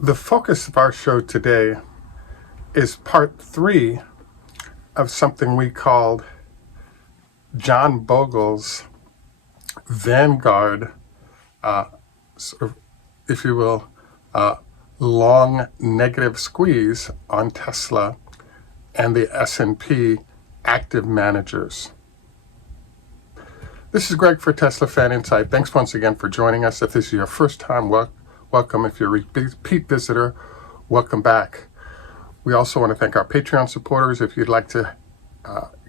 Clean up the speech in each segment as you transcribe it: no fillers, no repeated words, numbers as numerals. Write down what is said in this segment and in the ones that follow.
The focus of our show today is part 3 of something we called John Bogle's Vanguard, sort of, if you will, long negative squeeze on Tesla and the S&P active managers. This is Greg for Teslafaninsight. Thanks once again for joining us. If this is your first time, welcome. If you're a repeat visitor, welcome back. We also want to thank our Patreon supporters. If you'd like to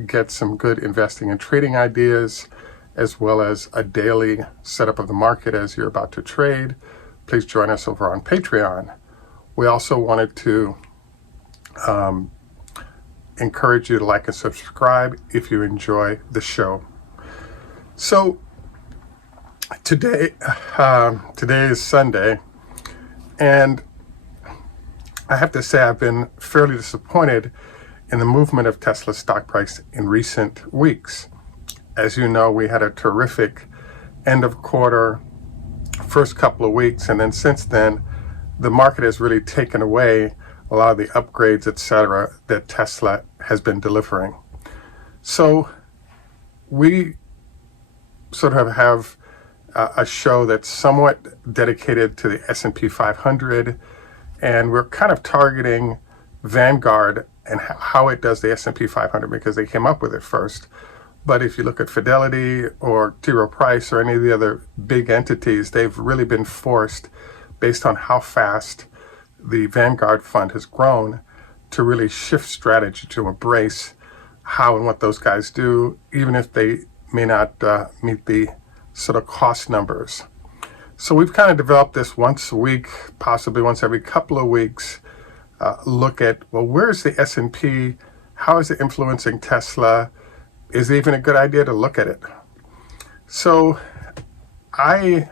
get some good investing and trading ideas, as well as a daily setup of the market as you're about to trade, please join us over on Patreon. We also wanted to encourage you to like and subscribe if you enjoy the show. So today is Sunday, and I have to say I've been fairly disappointed in the movement of Tesla's stock price in recent weeks. As you know, we had a terrific end of quarter, first couple of weeks, and then since then, the market has really taken away a lot of the upgrades, etc., that Tesla has been delivering. So we sort of have a show that's somewhat dedicated to the S&P 500, and we're kind of targeting Vanguard and how it does the S&P 500 because they came up with it first. But if you look at Fidelity or T. Rowe Price or any of the other big entities, they've really been forced, based on how fast the Vanguard fund has grown, to really shift strategy to embrace how and what those guys do, even if they may not meet the sort of cost numbers. So we've kind of developed this once a week, possibly once every couple of weeks, look at, well, where's the S&P? How is it influencing Tesla? Is it even a good idea to look at it? So I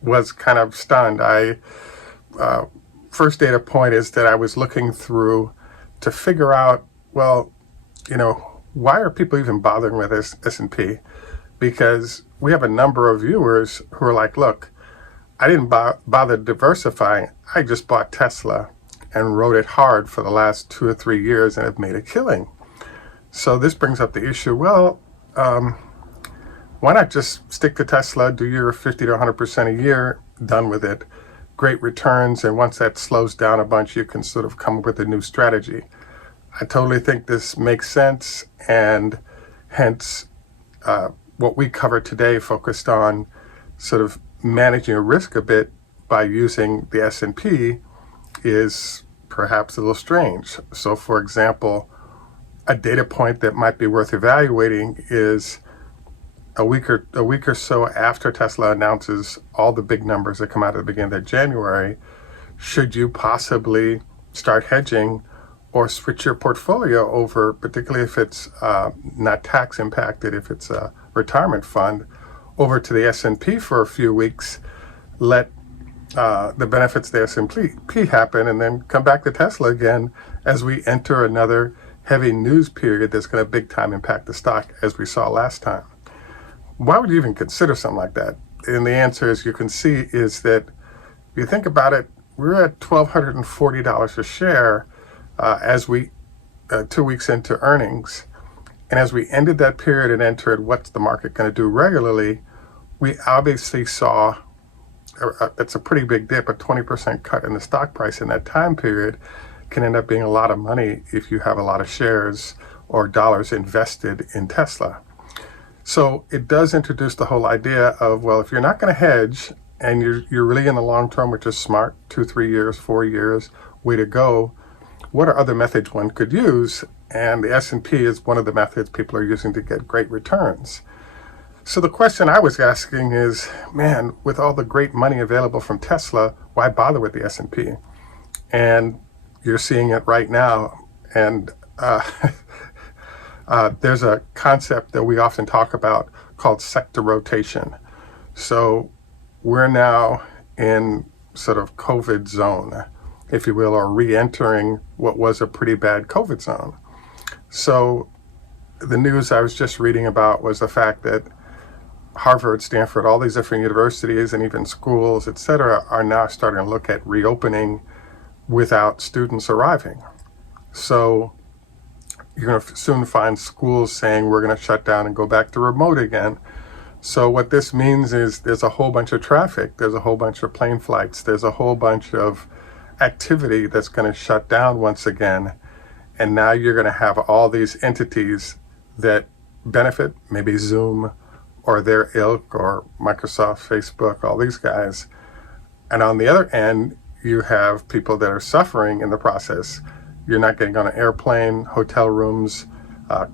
was kind of stunned. First data point is that I was looking through to figure out, well, why are people even bothering with this S&P? Because we have a number of viewers who are like, look, I didn't bother diversifying. I just bought Tesla and rode it hard for the last 2 or 3 years and have made a killing. So this brings up the issue, well, why not just stick to Tesla, do your 50 to 100% a year, done with it, great returns, and once that slows down a bunch, you can sort of come up with a new strategy. I totally think this makes sense, and hence what we covered today focused on sort of managing a risk a bit by using the S&P is perhaps a little strange. So for example, a data point that might be worth evaluating is a week or so after Tesla announces all the big numbers that come out at the beginning of January, should you possibly start hedging or switch your portfolio over, particularly if it's not tax impacted, if it's a retirement fund, over to the S&P for a few weeks, let the benefits of the S&P happen, and then come back to Tesla again as we enter another heavy news period that's going to big time impact the stock, as we saw last time. Why would you even consider something like that? And the answer, as you can see, is that if you think about it, we're at $1,240 a share as we 2 weeks into earnings. And as we ended that period and entered what's the market going to do regularly, we obviously saw it's a pretty big dip. A 20% cut in the stock price in that time period can end up being a lot of money if you have a lot of shares or dollars invested in Tesla. So it does introduce the whole idea of, well, if you're not going to hedge and you're really in the long term, which is smart, 2, 3 years, 4 years, way to go, what are other methods one could use? And the S&P is one of the methods people are using to get great returns. So the question I was asking is, man, with all the great money available from Tesla, why bother with the S&P? And you're seeing it right now. And there's a concept that we often talk about called sector rotation. So we're now in sort of COVID zone, if you will, or re-entering what was a pretty bad COVID zone. So the news I was just reading about was the fact that Harvard, Stanford, all these different universities and even schools, etc., are now starting to look at reopening without students arriving. So you're going to soon find schools saying we're going to shut down and go back to remote again. So what this means is there's a whole bunch of traffic, there's a whole bunch of plane flights, there's a whole bunch of activity that's going to shut down once again. And now you're going to have all these entities that benefit, maybe Zoom or their ilk or Microsoft, Facebook, all these guys. And on the other end, you have people that are suffering in the process. You're not getting on an airplane, hotel rooms,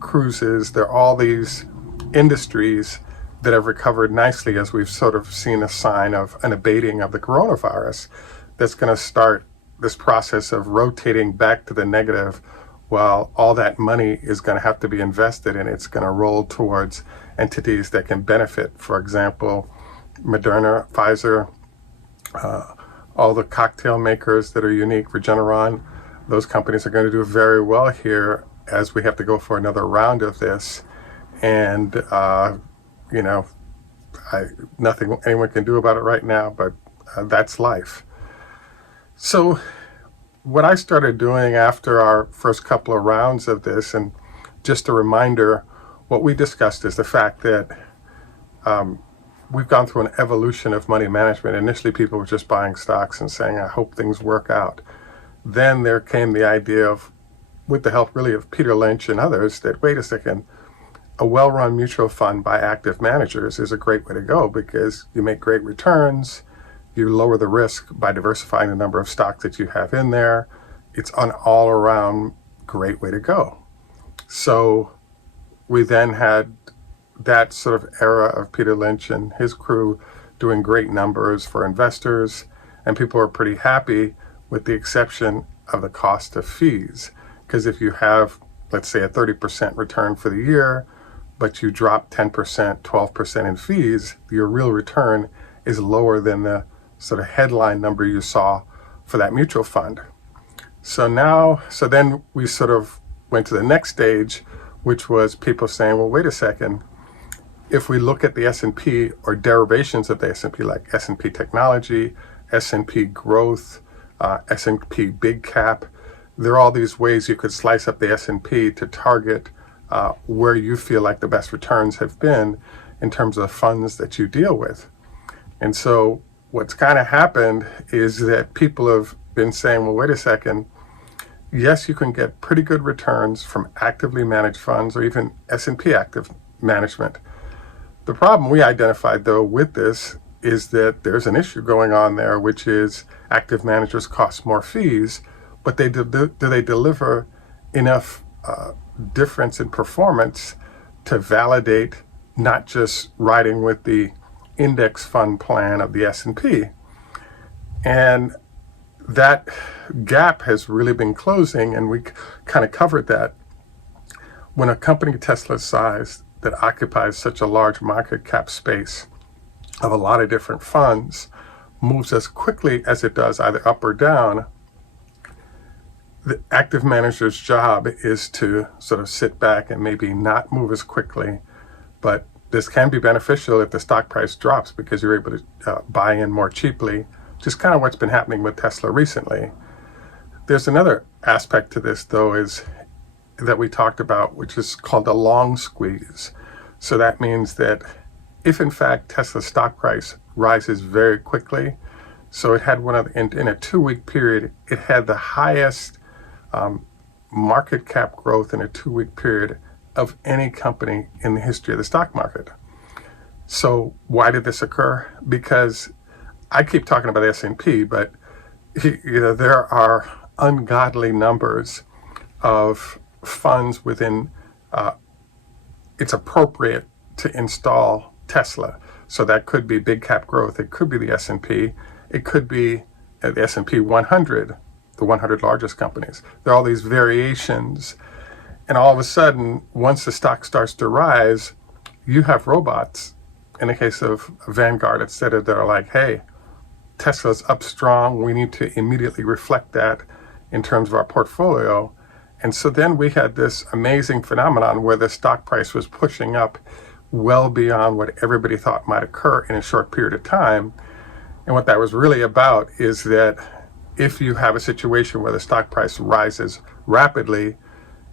cruises. There are all these industries that have recovered nicely as we've sort of seen a sign of an abating of the coronavirus that's going to start this process of rotating back to the negative, while all that money is going to have to be invested and it's going to roll towards entities that can benefit. For example, Moderna, Pfizer, all the cocktail makers that are unique, Regeneron, those companies are going to do very well here as we have to go for another round of this. And, nothing anyone can do about it right now, but that's life. So what I started doing after our first couple of rounds of this, and just a reminder, what we discussed is the fact that we've gone through an evolution of money management. Initially, people were just buying stocks and saying, I hope things work out. Then there came the idea of, with the help really of Peter Lynch and others, that wait a second, a well-run mutual fund by active managers is a great way to go because you make great returns, you lower the risk by diversifying the number of stocks that you have in there. It's an all-around great way to go. So we then had that sort of era of Peter Lynch and his crew doing great numbers for investors, and people are pretty happy with the exception of the cost of fees. Because if you have, let's say, a 30% return for the year, but you drop 10%, 12% in fees, your real return is lower than the sort of headline number you saw for that mutual fund. So then we sort of went to the next stage, which was people saying, well, wait a second, if we look at the S&P or derivations of the S&P, like S&P technology, S&P growth, S&P big cap, there are all these ways you could slice up the S&P to target where you feel like the best returns have been in terms of funds that you deal with. And so what's kind of happened is that people have been saying, well, wait a second, yes, you can get pretty good returns from actively managed funds or even S&P active management. The problem we identified, though, with this is that there's an issue going on there, which is active managers cost more fees, but do they deliver enough difference in performance to validate not just riding with the index fund plan of the S&P? And that gap has really been closing, and we kind of covered that. When a company Tesla's size that occupies such a large market cap space of a lot of different funds moves as quickly as it does, either up or down, the active manager's job is to sort of sit back and maybe not move as quickly, but this can be beneficial if the stock price drops because you're able to buy in more cheaply, which is kind of what's been happening with Tesla recently. There's another aspect to this, though, is that we talked about, which is called a long squeeze. So that means that if in fact Tesla's stock price rises very quickly, so it had in a 2-week period, it had the highest market cap growth in a 2-week period of any company in the history of the stock market. So why did this occur? Because I keep talking about S&P, but there are ungodly numbers of funds within it's appropriate to install Tesla. So that could be big cap growth, it could be the S&P, it could be the S&P 100, the 100 largest companies. There are all these variations, and all of a sudden, once the stock starts to rise, you have robots, in the case of Vanguard, etc., that are like, hey, Tesla's up strong, we need to immediately reflect that in terms of our portfolio. And so then we had this amazing phenomenon where the stock price was pushing up well beyond what everybody thought might occur in a short period of time. And what that was really about is that if you have a situation where the stock price rises rapidly,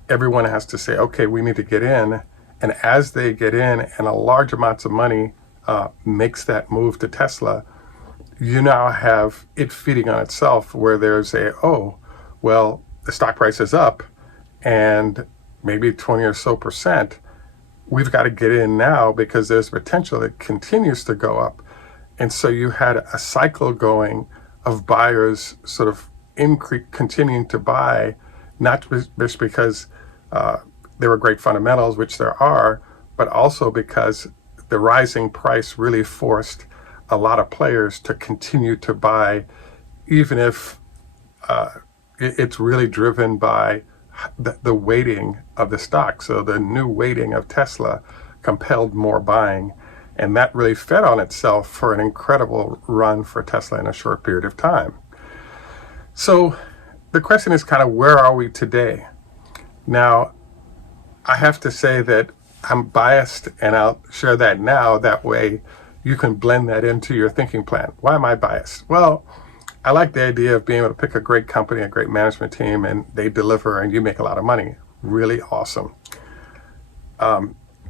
everyone has to say, okay, we need to get in. And as they get in and a large amounts of money makes that move to Tesla, you now have it feeding on itself, where there's oh, well, the stock price is up and maybe 20 or so percent. We've got to get in now because there's potential that continues to go up. And so you had a cycle going of buyers sort of continuing to buy, not just because there were great fundamentals, which there are, but also because the rising price really forced a lot of players to continue to buy, even if it's really driven by the weighting of the stock. So the new weighting of Tesla compelled more buying, and that really fed on itself for an incredible run for Tesla in a short period of time. So the question is kind of, where are we today? Now, I have to say that I'm biased, and I'll share that now. That way you can blend that into your thinking plan. Why am I biased? Well, I like the idea of being able to pick a great company, a great management team, and they deliver and you make a lot of money. Really awesome.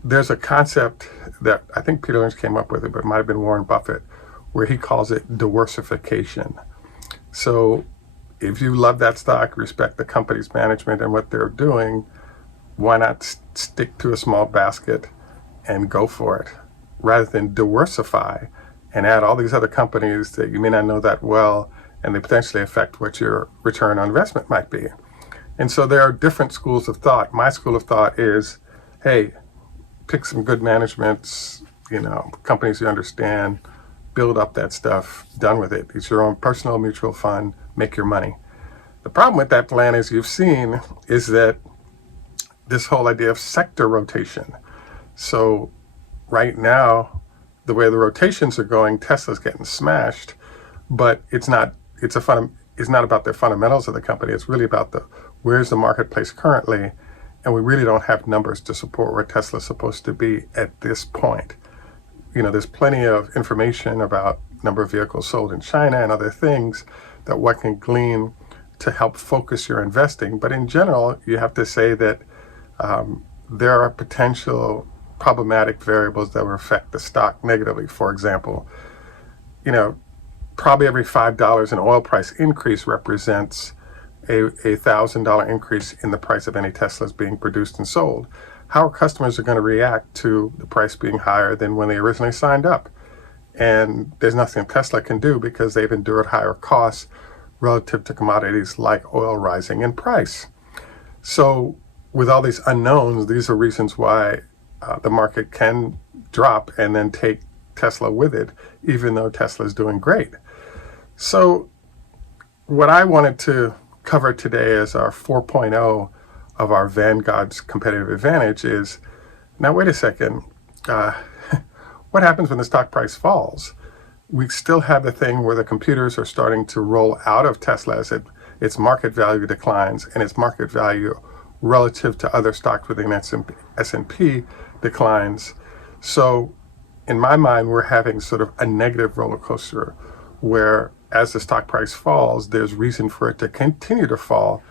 There's a concept that I think Peter Lynch came up with it, but it might have been Warren Buffett, where he calls it diversification. So if you love that stock, respect the company's management and what they're doing, why not stick to a small basket and go for it, rather than diversify and add all these other companies that you may not know that well, and they potentially affect what your return on investment might be. And so there are different schools of thought. My school of thought is, hey, pick some good managements, companies you understand, build up that stuff, done with it. It's your own personal mutual fund, make your money. The problem with that plan, as you've seen, is that this whole idea of sector rotation. So right now, the way the rotations are going, Tesla's getting smashed, but it's not about the fundamentals of the company. It's really about where's the marketplace currently, and we really don't have numbers to support where Tesla's supposed to be at this point. There's plenty of information about number of vehicles sold in China and other things that one can glean to help focus your investing. But in general, you have to say that there are potential problematic variables that will affect the stock negatively. For example, probably every $5 in oil price increase represents a $1,000 increase in the price of any Teslas being produced and sold. How are customers going to react to the price being higher than when they originally signed up? And there's nothing Tesla can do because they've endured higher costs relative to commodities like oil rising in price. So with all these unknowns, these are reasons why the market can drop and then take Tesla with it, even though Tesla is doing great. So what I wanted to cover today as our 4.0 of our Vanguard's competitive advantage is, now wait a second, what happens when the stock price falls? We still have the thing where the computers are starting to roll out of Tesla as its market value declines, and its market value relative to other stocks within S&P declines. So in my mind, we're having sort of a negative roller coaster where as the stock price falls, there's reason for it to continue to fall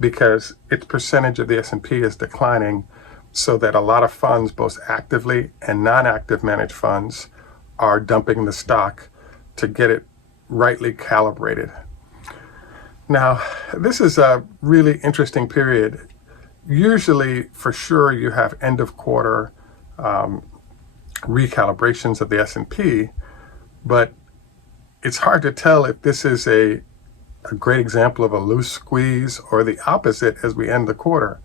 because its percentage of the S&P is declining, so that a lot of funds, both actively and non-active managed funds, are dumping the stock to get it rightly calibrated. Now, this is a really interesting period. Usually, for sure, you have end of quarter recalibrations of the S&P, but it's hard to tell if this is a great example of a loose squeeze or the opposite as we end the quarter.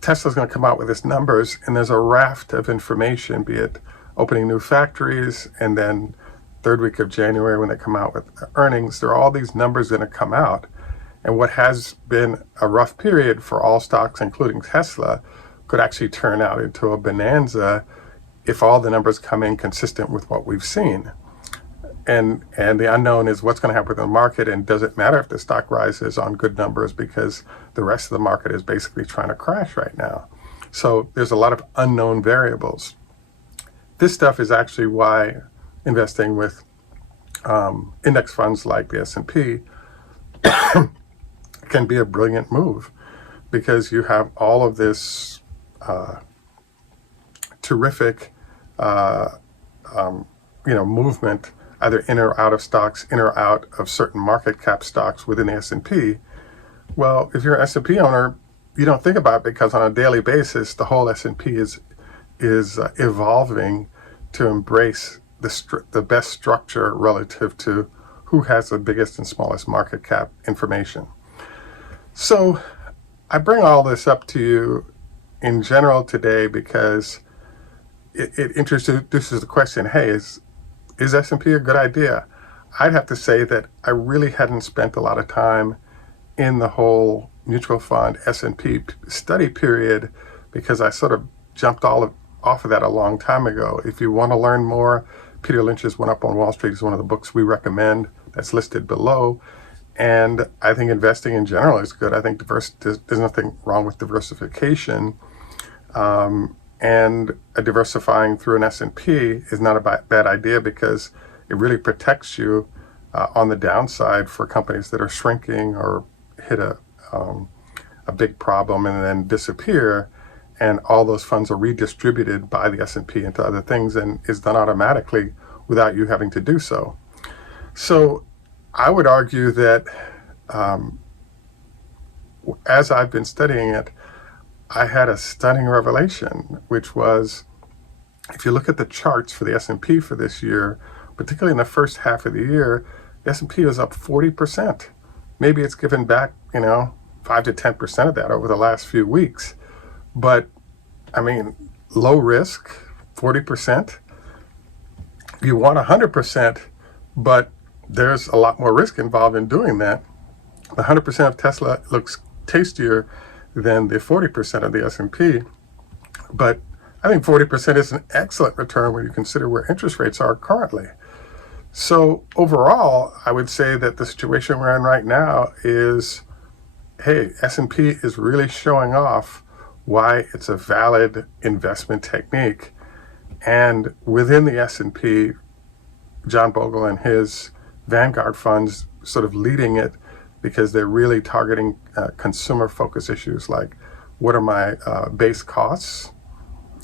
Tesla's going to come out with its numbers, and there's a raft of information, be it opening new factories, and then third week of January when they come out with earnings. There are all these numbers going to come out. And what has been a rough period for all stocks, including Tesla, could actually turn out into a bonanza if all the numbers come in consistent with what we've seen. And the unknown is what's going to happen with the market, and does it matter if the stock rises on good numbers because the rest of the market is basically trying to crash right now. So there's a lot of unknown variables. this stuff is actually why investing with index funds like the S&P can be a brilliant move, because you have all of this terrific movement, either in or out of stocks, in or out of certain market cap stocks within the S&P. Well, if you're an S&P owner, you don't think about it, because on a daily basis, the whole S&P is evolving to embrace the best structure relative to who has the biggest and smallest market cap information. So I bring all this up to you in general today because it introduces the question, hey, is S&P a good idea? I'd have to say that I really hadn't spent a lot of time in the whole mutual fund S&P study period, because I sort of jumped off of that a long time ago. If you want to learn more, Peter Lynch's One Up on Wall Street is one of the books we recommend that's listed below. And I think investing in general is good. I think there's nothing wrong with diversification. And diversifying through an S&P is not a bad idea, because it really protects you on the downside for companies that are shrinking or hit a big problem and then disappear, and all those funds are redistributed by the S&P into other things, and is done automatically without you having to do so. So I would argue that as I've been studying it, I had a stunning revelation, which was, if you look at the charts for the S&P for this year, particularly in the first half of the year, the S&P was up 40%. Maybe it's given back, 5 to 10% of that over the last few weeks. But, low risk, 40%. You want 100%, but there's a lot more risk involved in doing that. 100% of Tesla looks tastier than the 40% of the S&P. But I think 40% is an excellent return when you consider where interest rates are currently. So overall, I would say that the situation we're in right now is, hey, S&P is really showing off why it's a valid investment technique. And within the S&P, John Bogle and his Vanguard funds sort of leading it, because they're really targeting consumer focus issues like, what are my base costs?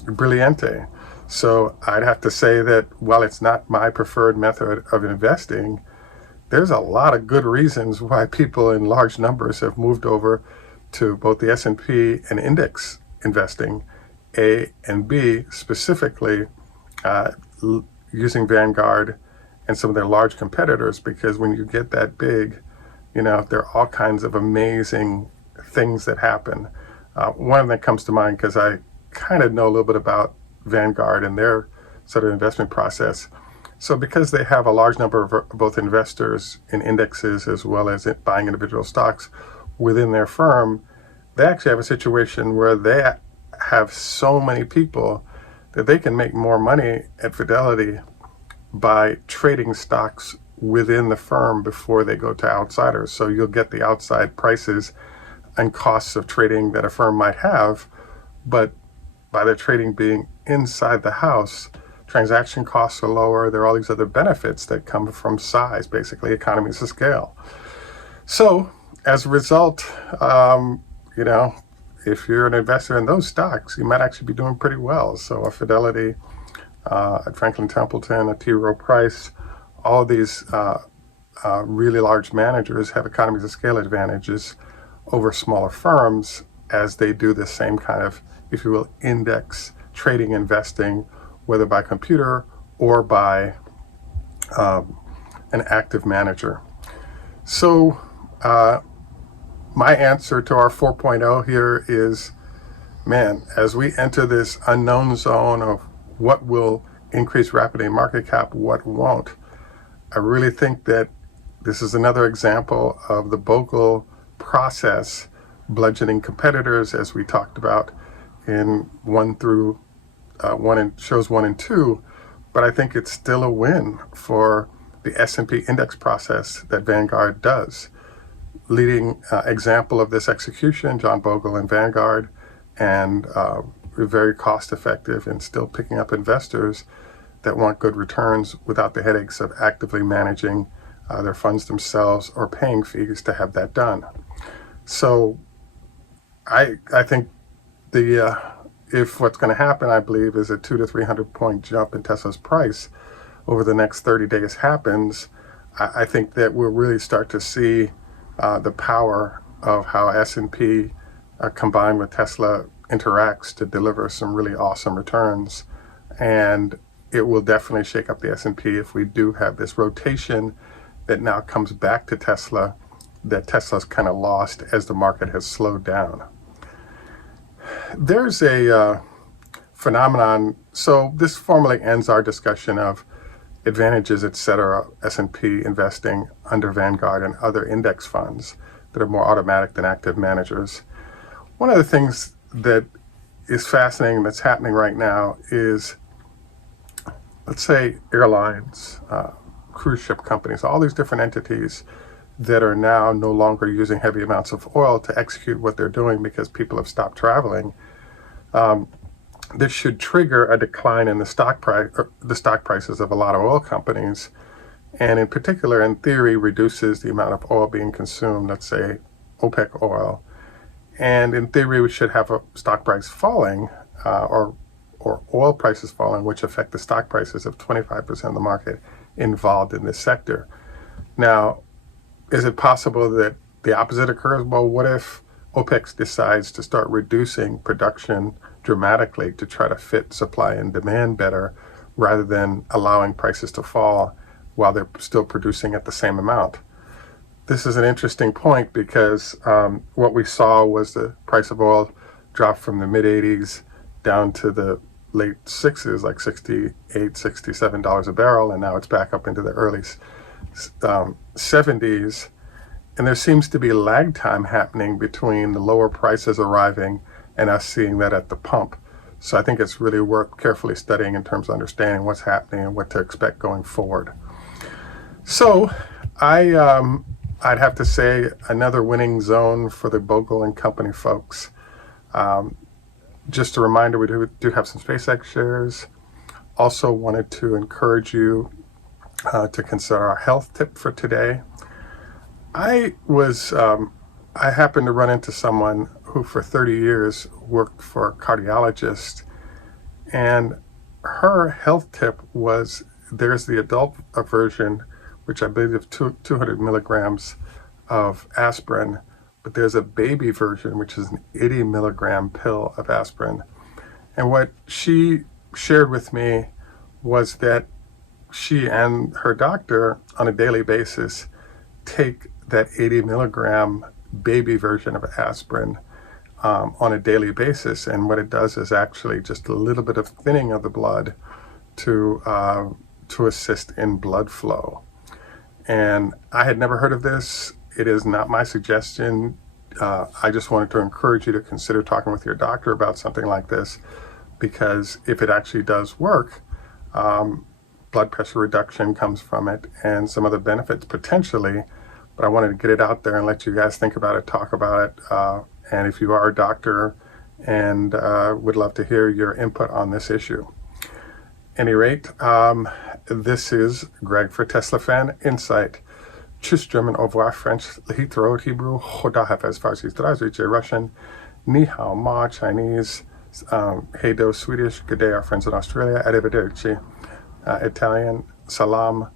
Brilliante. So I'd have to say that while it's not my preferred method of investing, there's a lot of good reasons why people in large numbers have moved over to both the S&P and index investing, A and B, specifically using Vanguard and some of their large competitors, because when you get that big, there are all kinds of amazing things that happen. One of them comes to mind because I kind of know a little bit about Vanguard and their sort of investment process. So because they have a large number of both investors in indexes as well as buying individual stocks within their firm, they actually have a situation where they have so many people that they can make more money at Fidelity by trading stocks within the firm before they go to outsiders. So you'll get the outside prices and costs of trading that a firm might have, but by the trading being inside the house, transaction costs are lower. There are all these other benefits that come from size, basically economies of scale. So as a result, if you're an investor in those stocks, you might actually be doing pretty well. So a Fidelity, a Franklin Templeton, a T. Rowe Price, all of these really large managers have economies of scale advantages over smaller firms, as they do the same kind of, if you will, index trading investing, whether by computer or by an active manager. So my answer to our 4.0 here is, man, as we enter this unknown zone of what will increase rapidly in market cap, what won't, I really think that this is another example of the Bogle process bludgeoning competitors, as we talked about in shows 1 and 2. But I think it's still a win for the S&P index process that Vanguard does. Leading example of this execution, John Bogle and Vanguard, and very cost effective and still picking up investors that want good returns without the headaches of actively managing their funds themselves or paying fees to have that done. So I think if what's going to happen, I believe, is a 200 to 300 point jump in Tesla's price over the next 30 days happens, I think that we'll really start to see the power of how S&P combined with Tesla interacts to deliver some really awesome returns. And it will definitely shake up the S&P if we do have this rotation that now comes back to Tesla that Tesla's kind of lost as the market has slowed down. There's a phenomenon, so this formally ends our discussion of advantages, etc., S&P investing under Vanguard and other index funds that are more automatic than active managers. One of the things that is fascinating that's happening right now is, let's say, airlines, cruise ship companies, all these different entities that are now no longer using heavy amounts of oil to execute what they're doing because people have stopped traveling. This should trigger a decline in the stock prices of a lot of oil companies, and in particular, in theory, reduces the amount of oil being consumed, let's say OPEC oil. And in theory, we should have a stock price falling or oil prices falling, which affect the stock prices of 25% of the market involved in this sector. Now, is it possible that the opposite occurs? Well, what if OPEC decides to start reducing production dramatically to try to fit supply and demand better rather than allowing prices to fall while they're still producing at the same amount? This is an interesting point because what we saw was the price of oil drop from the mid-80s down to the late 60s, like $68, $67 a barrel, and now it's back up into the early 70s. And there seems to be a lag time happening between the lower prices arriving and us seeing that at the pump. So I think it's really worth carefully studying in terms of understanding what's happening and what to expect going forward. So I'd have to say another winning zone for the Bogle and Company folks. Just a reminder, we do have some SpaceX shares. Also wanted to encourage you to consider our health tip for today. I happened to run into someone who for 30 years worked for a cardiologist, and her health tip was there's the adult version, which I believe is 200 milligrams of aspirin, but there's a baby version, which is an 80 milligram pill of aspirin. And what she shared with me was that she and her doctor on a daily basis take that 80 milligram baby version of aspirin on a daily basis. And what it does is actually just a little bit of thinning of the blood to assist in blood flow. And I had never heard of this. It is not my suggestion. I just wanted to encourage you to consider talking with your doctor about something like this, because if it actually does work, blood pressure reduction comes from it and some other benefits potentially. But I wanted to get it out there and let you guys think about it, talk about it. And if you are a doctor, and would love to hear your input on this issue. Any rate, this is Greg for Teslafaninsight. Tschüss German, au revoir French, Heathrow Hebrew, Choda Hafez Farsi, Zdravstvuyte Russian, Ni hao ma Chinese, Hey do Swedish, good day our friends in Australia, Arrivederci, Italian, Salam,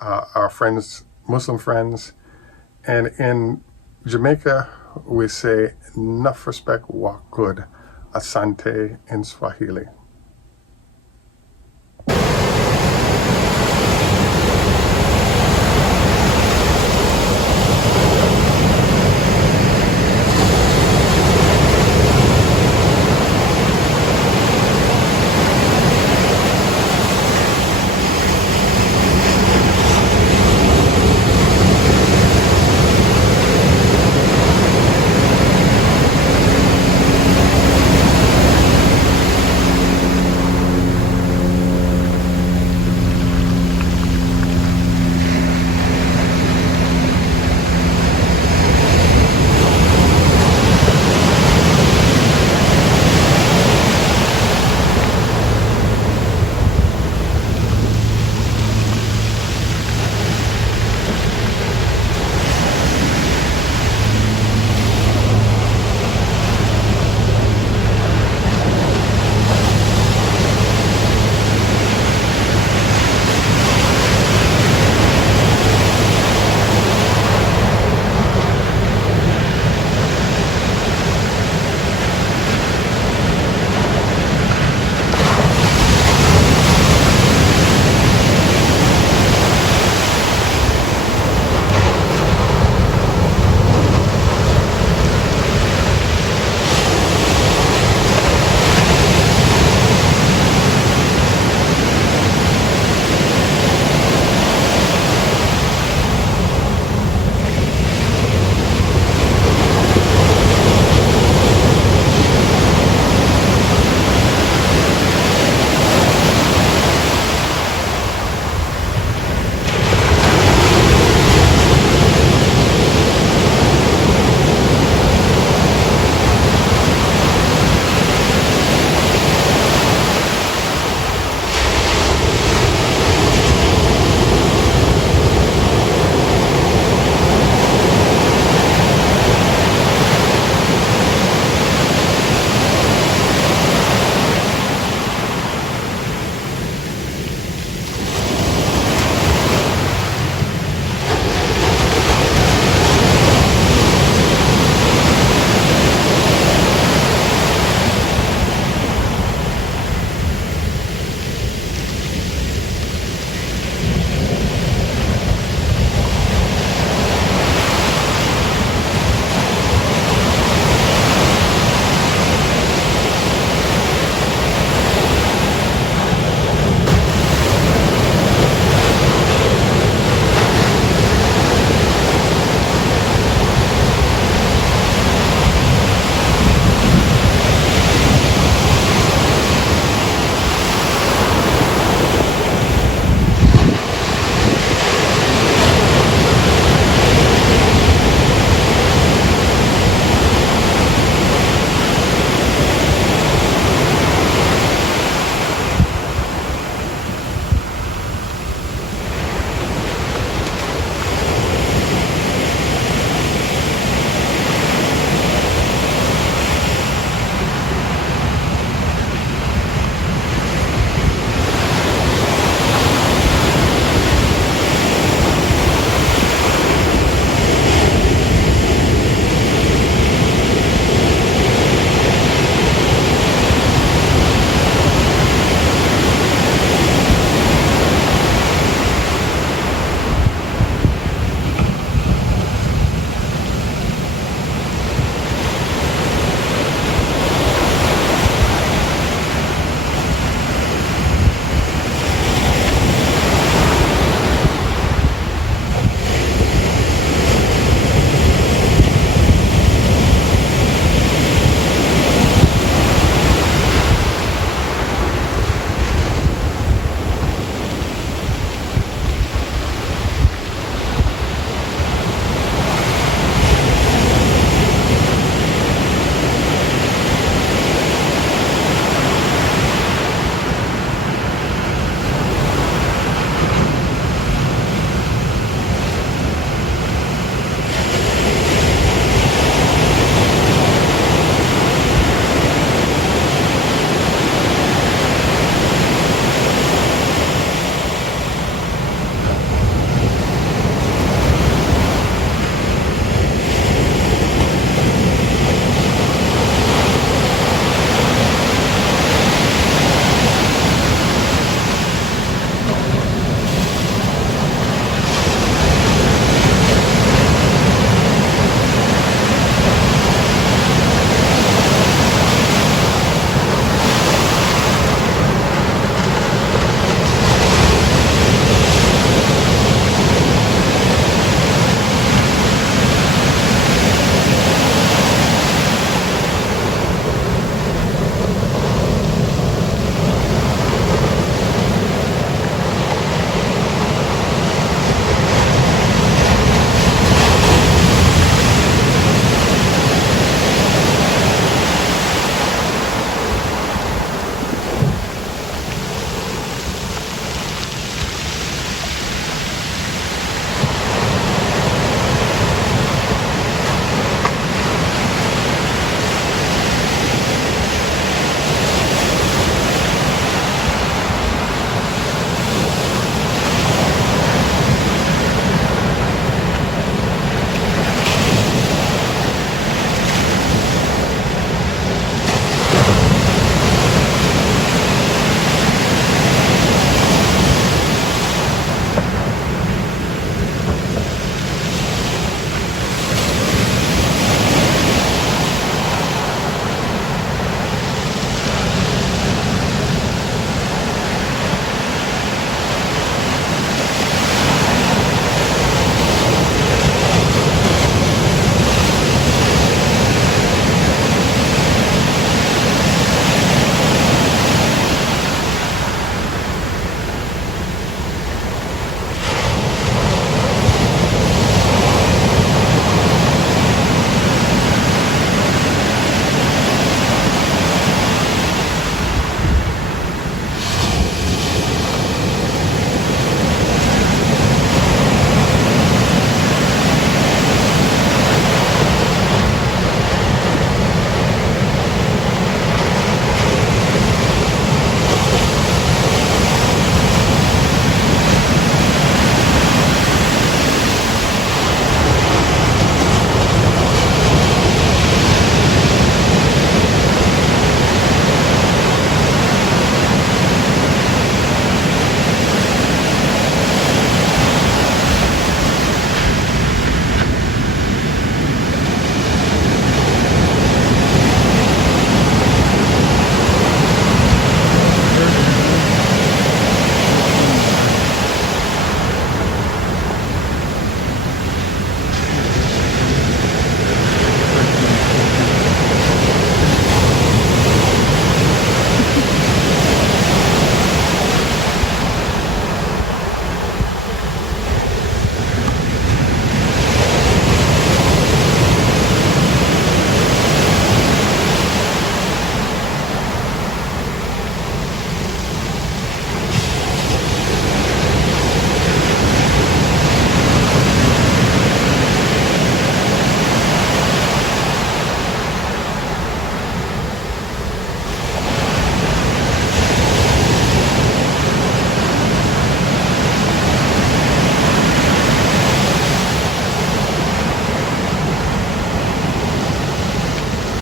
our friends, Muslim friends, and in Jamaica we say enough respect, walk good, asante in Swahili.